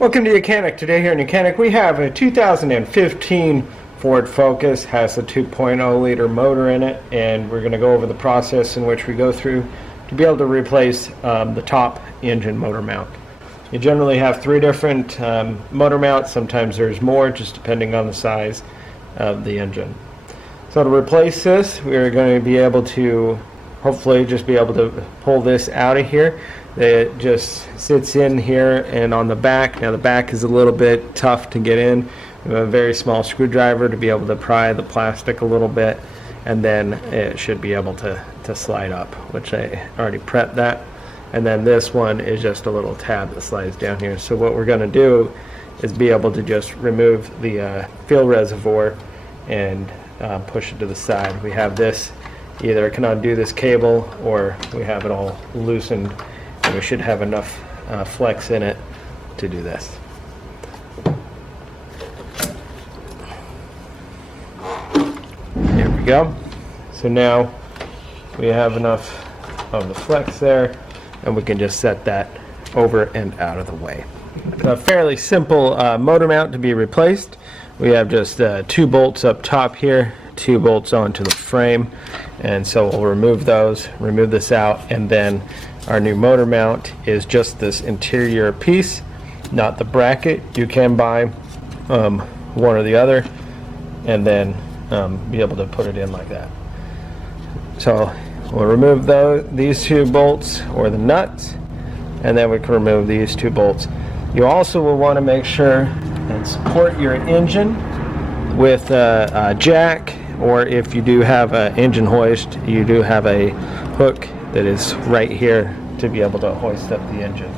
Welcome to YOUCANIC. Today here in YOUCANIC we have a 2015 Ford Focus. Has a 2.0 liter motor in it, and we're going to go over the process in which we go through to be able to replace the top engine motor mount. You generally have three different motor mounts. Sometimes there's more, just depending on the size of the engine. So to replace this, we're going to be able to hopefully just be able to pull this out of here. It just sits in here and on the back. Now the back is a little bit tough to get in. We have a very small screwdriver to be able to pry the plastic a little bit, and then it should be able to slide up, which I already prepped that. And then this one is just a little tab that slides down here. So what we're going to do is be able to just remove the fuel reservoir and push it to the side. We have this, either it can undo this cable or we have it all loosened, and we should have enough flex in it to do this. Here we go. So now we have enough of the flex there, and we can just set that over and out of the way. A fairly simple motor mount to be replaced. We have just 2 bolts up top here, 2 bolts onto the frame, and so we'll remove those, remove this out, and then our new motor mount is just this interior piece, not the bracket. You can buy one or the other and then be able to put it in like that. So we'll remove these 2 bolts or the nuts, and then we can remove these 2 bolts. You also will want to make sure and support your engine with a jack, or if you do have an engine hoist, you do have a hook that is right here to be able to hoist up the engine.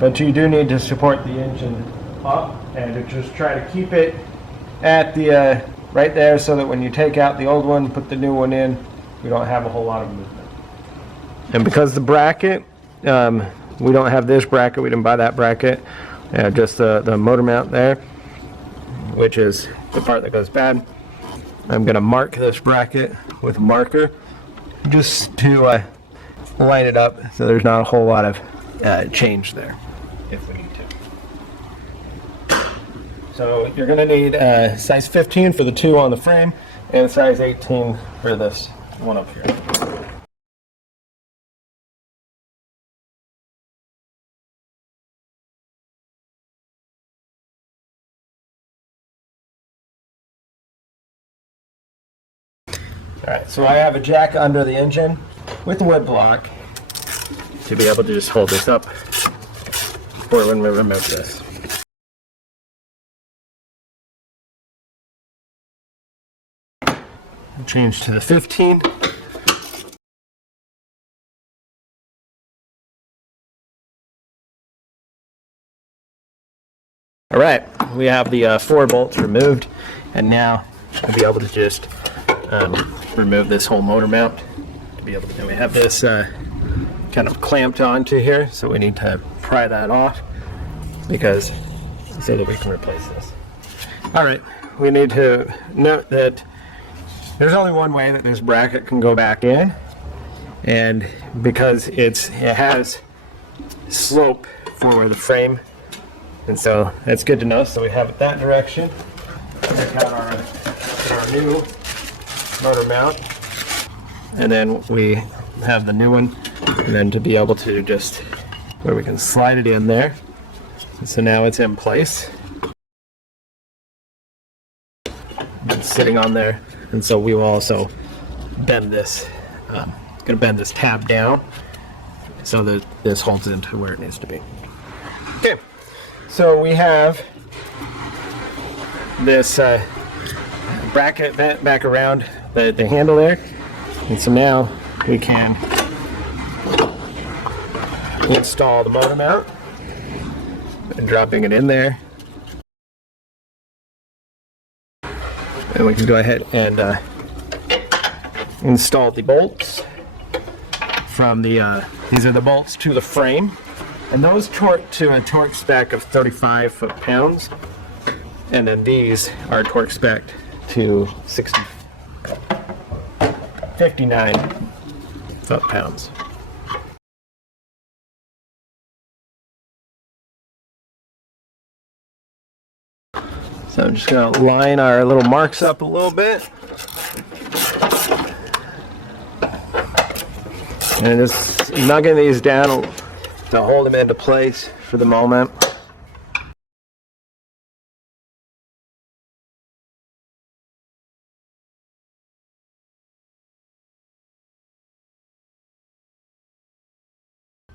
But you do need to support the engine up and to just try to keep it at the right there, so that when you take out the old one, put the new one in, we don't have a whole lot of movement. And because the bracket, we don't have this bracket, we didn't buy that bracket, just the motor mount there, which is the part that goes bad. I'm going to mark this bracket with a marker just to line it up so there's not a whole lot of change there if we need to. So you're going to need size 15 for the 2 on the frame and size 18 for this one up here. Alright, so I have a jack under the engine with a wood block to be able to just hold this up for when we remove this. Change to the 15. Alright, we have the 4 bolts removed, and now I'll be able to just remove this whole motor mount to be able to. And we have this kind of clamped onto here, so we need to pry that off so that we can replace this. All right, we need to note that there's only one way that this bracket can go back in, and because it has slope for the frame, and so that's good to know. So we have it that direction. Check out our new motor mount, and then we have the new one, and then to be able to just where we can slide it in there. So now it's in place. It's sitting on there, and so we will also bend this. Going to bend this tab down so that this holds into where it needs to be. Okay, so we have this bracket bent back around the handle there, and so now we can install the motor mount and dropping it in there, and we can go ahead and install the bolts from the these are the bolts to the frame, and those torque to a torque spec of 35 foot-pounds, and then these are torque spec to 59 foot-pounds. So I'm just going to line our little marks up a little bit. And just nugging these down to hold them into place for the moment.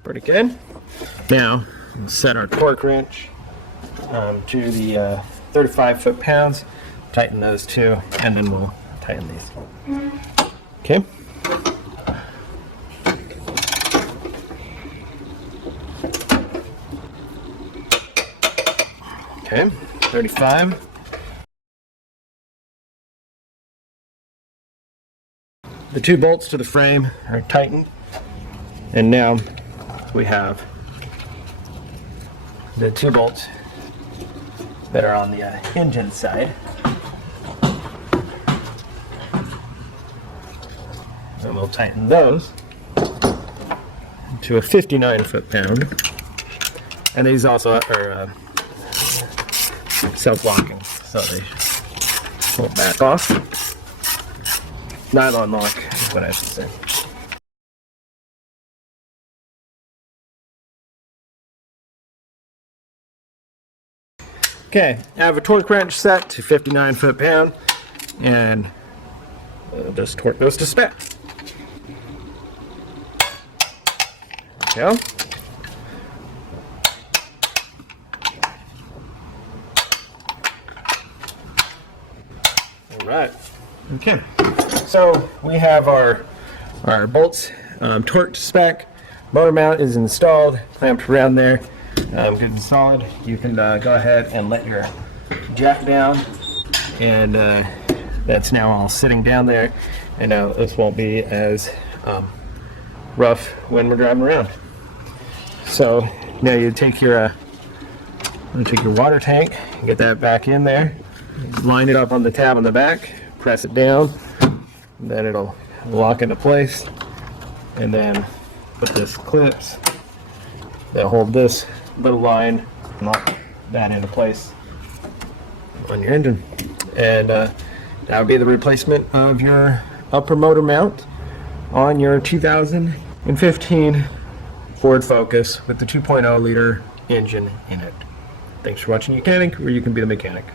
Pretty good. Now, we'll set our torque wrench to the 35 foot-pounds. Tighten those two, and then we'll tighten these. Okay. Okay, 35. The two bolts to the frame are tightened, and now we have the two bolts that are on the engine side. And we'll tighten those to a 59 foot-pound. And these also are self-locking, so they won't back off. Nylon lock is what I should say. Okay, I have a torque wrench set to 59 foot-pound, and just torque those to spec. There we go. All right. Okay. So we have our bolts torqued to spec. Motor mount is installed, clamped around there. Good and solid. You can go ahead and let your jack down, and that's now all sitting down there. And now this won't be as rough when we're driving around. So now you take your water tank, get that back in there, line it up on the tab on the back, press it down, then it'll lock into place, and then put this clips that hold this little line, lock that into place on your engine, and that would be the replacement of your upper motor mount on your 2015 Ford Focus with the 2.0 liter engine in it. Thanks for watching YOUCANIC, where you can be the mechanic.